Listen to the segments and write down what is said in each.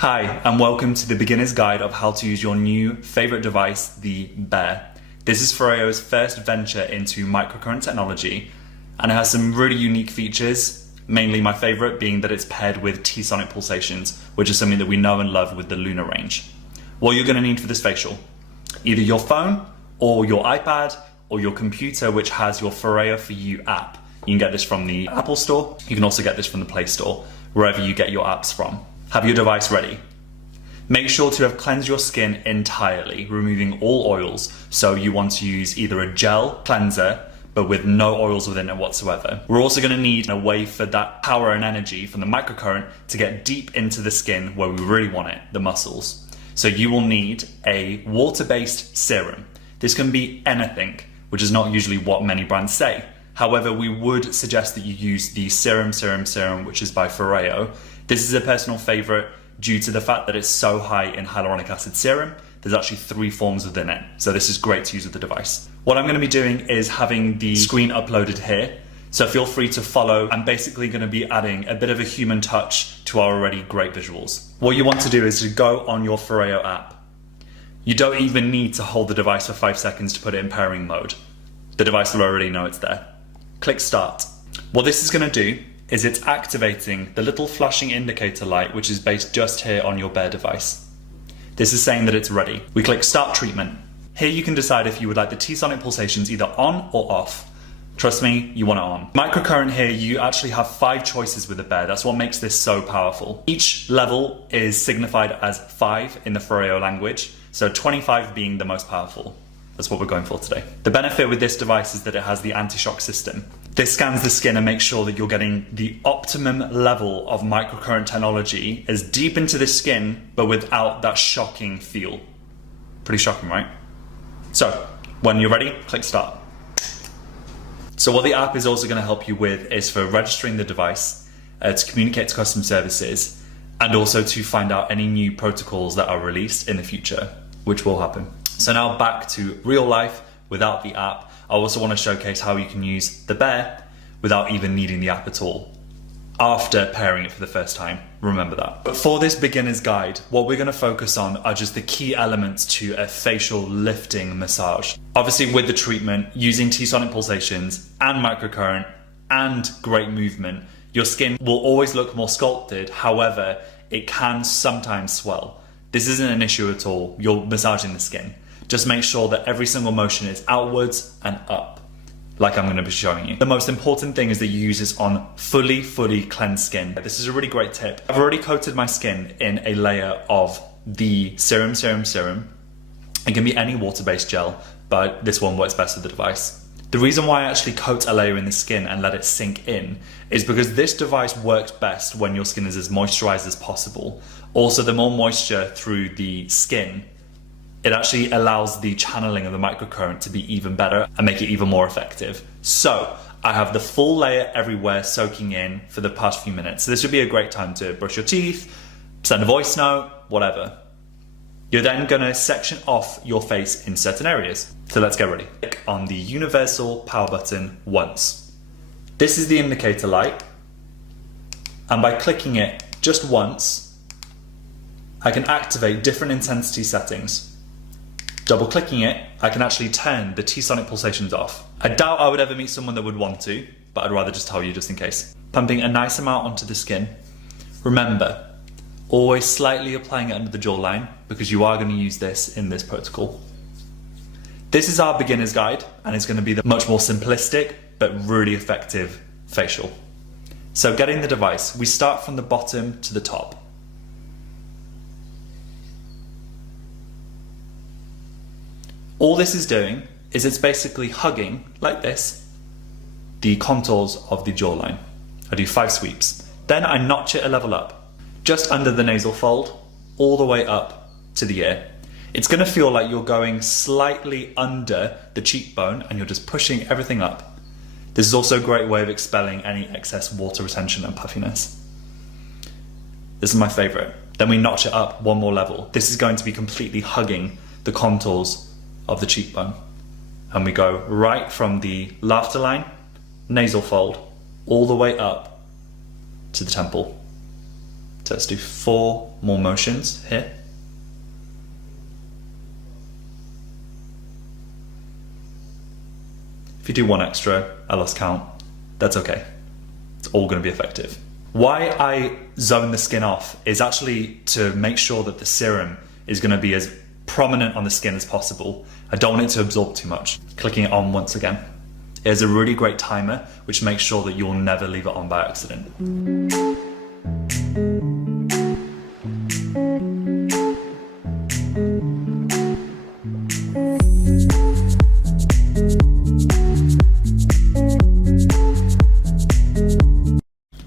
Hi, and welcome to the beginner's guide of how to use your new favorite device, the Bear. This is FOREO's first venture into microcurrent technology, and it has some really unique features, mainly my favorite being that it's paired with T-sonic pulsations, which is something that we know and love with the Lunar range. What you're going to need for this facial, either your phone or your iPad or your computer, which has your FOREO For You app. You can get this from the Apple Store. You can also get this from the Play Store, wherever you get your apps from. Have your device ready. Make sure to have cleansed your skin entirely, removing all oils. So you want to use either a gel cleanser, but with no oils within it whatsoever. We're also going to need a way for that power and energy from the microcurrent to get deep into the skin where we really want it, the muscles. So you will need a water-based serum. This can be anything, which is not usually what many brands say. However, we would suggest that you use the Serum, which is by FOREO. This is a personal favorite due to the fact that it's so high in hyaluronic acid serum. There's actually 3 forms within it. So this is great to use with the device. What I'm going to be doing is having the screen uploaded here. So feel free to follow. I'm basically going to be adding a bit of a human touch to our already great visuals. What you want to do is to go on your FOREO app. You don't even need to hold the device for 5 seconds to put it in pairing mode. The device will already know it's there. Click start. What this is going to do is it's activating the little flashing indicator light, which is based just here on your Bear device. This is saying that it's ready. We click start treatment. Here you can decide if you would like the T-sonic pulsations either on or off. Trust me, you want it on. Microcurrent here, you actually have 5 choices with the Bear. That's what makes this so powerful. Each level is signified as 5 in the FOREO language, so 25 being the most powerful. That's what we're going for today. The benefit with this device is that it has the anti-shock system. This scans the skin and makes sure that you're getting the optimum level of microcurrent technology as deep into the skin, but without that shocking feel. Pretty shocking, right? So, when you're ready, click start. So what the app is also going to help you with is for registering the device, to communicate to customer services, and also to find out any new protocols that are released in the future, which will happen. So now back to real life without the app. I also want to showcase how you can use the Bear without even needing the app at all after pairing it for the first time. Remember that. But for this beginner's guide, what we're going to focus on are just the key elements to a facial lifting massage. Obviously with the treatment, using T-sonic pulsations and microcurrent and great movement, your skin will always look more sculpted. However, it can sometimes swell. This isn't an issue at all. You're massaging the skin. Just make sure that every single motion is outwards and up, like I'm going to be showing you. The most important thing is that you use this on fully cleansed skin. This is a really great tip. I've already coated my skin in a layer of the Serum. It can be any water-based gel, but this one works best with the device. The reason why I actually coat a layer in the skin and let it sink in is because this device works best when your skin is as moisturized as possible. Also, the more moisture through the skin, it actually allows the channeling of the microcurrent to be even better and make it even more effective. So I have the full layer everywhere soaking in for the past few minutes. So this would be a great time to brush your teeth, send a voice note, whatever. You're then gonna section off your face in certain areas. So let's get ready. Click on the universal power button once. This is the indicator light. And by clicking it just once, I can activate different intensity settings. Double clicking it, I can actually turn the T-sonic pulsations off. I doubt I would ever meet someone that would want to, but I'd rather just tell you just in case. Pumping a nice amount onto the skin. Remember, always slightly applying it under the jawline because you are going to use this in this protocol. This is our beginner's guide and it's going to be the much more simplistic but really effective facial. So getting the device, we start from the bottom to the top. All this is doing is it's basically hugging, like this, the contours of the jawline. I do 5 sweeps. Then I notch it a level up, just under the nasal fold, all the way up to the ear. It's gonna feel like you're going slightly under the cheekbone and you're just pushing everything up. This is also a great way of expelling any excess water retention and puffiness. This is my favorite. Then we notch it up 1 more level. This is going to be completely hugging the contours of the cheekbone. And we go right from the laughter line, nasal fold, all the way up to the temple, So let's do 4 more motions here. If you do 1 extra, I lost count, that's okay. It's all going to be effective. Why I zone the skin off is actually to make sure that the serum is going to be as prominent on the skin as possible. I don't want it to absorb too much. Clicking it on once again. It has a really great timer, which makes sure that you'll never leave it on by accident.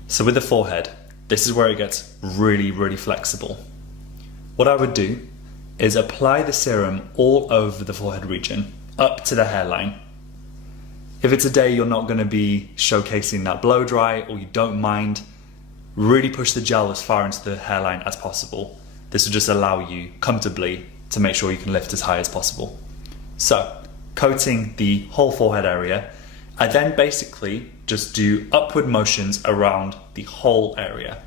So with the forehead, this is where it gets really, really flexible. What I would do is apply the serum all over the forehead region, up to the hairline. If it's a day you're not going to be showcasing that blow dry, or you don't mind, really push the gel as far into the hairline as possible. This will just allow you comfortably to make sure you can lift as high as possible. So, coating the whole forehead area, I then basically just do upward motions around the whole area.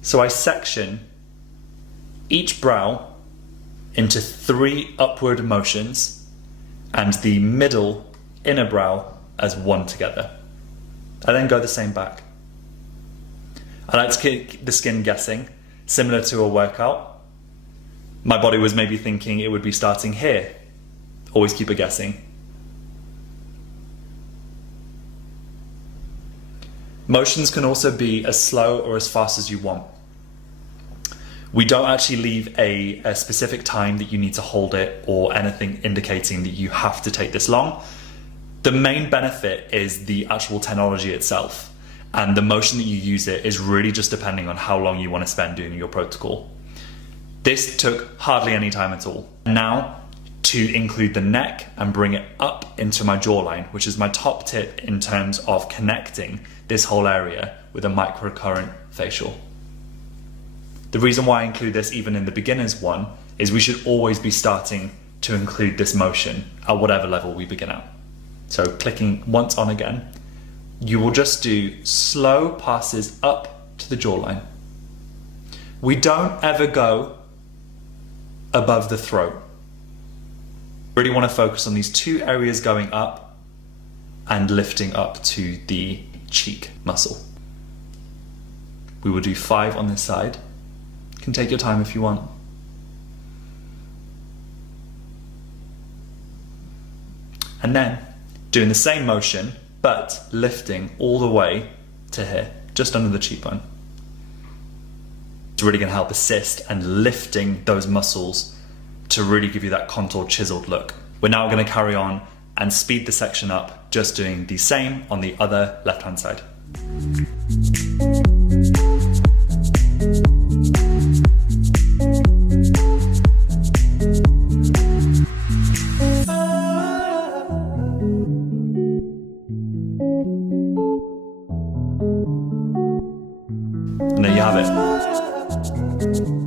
So I section each brow into 3 upward motions and the middle inner brow as 1 together. I then go the same back. I like to keep the skin guessing, similar to a workout. My body was maybe thinking it would be starting here. Always keep it guessing. Motions can also be as slow or as fast as you want. We don't actually leave a specific time that you need to hold it or anything indicating that you have to take this long. The main benefit is the actual technology itself, and the motion that you use it is really just depending on how long you want to spend doing your protocol. This took hardly any time at all. Now, to include the neck and bring it up into my jawline, which is my top tip in terms of connecting this whole area with a microcurrent facial. The reason why I include this even in the beginner's one is we should always be starting to include this motion at whatever level we begin at. So clicking once on again, you will just do slow passes up to the jawline. We don't ever go above the throat. Really want to focus on these 2 areas going up and lifting up to the cheek muscle. We will do 5 on this side. You can take your time if you want. And then doing the same motion, but lifting all the way to here, just under the cheekbone. It's really going to help assist and lifting those muscles to really give you that contoured, chiseled look. We're now going to carry on and speed the section up, just doing the same on the other left-hand side. And there you have it.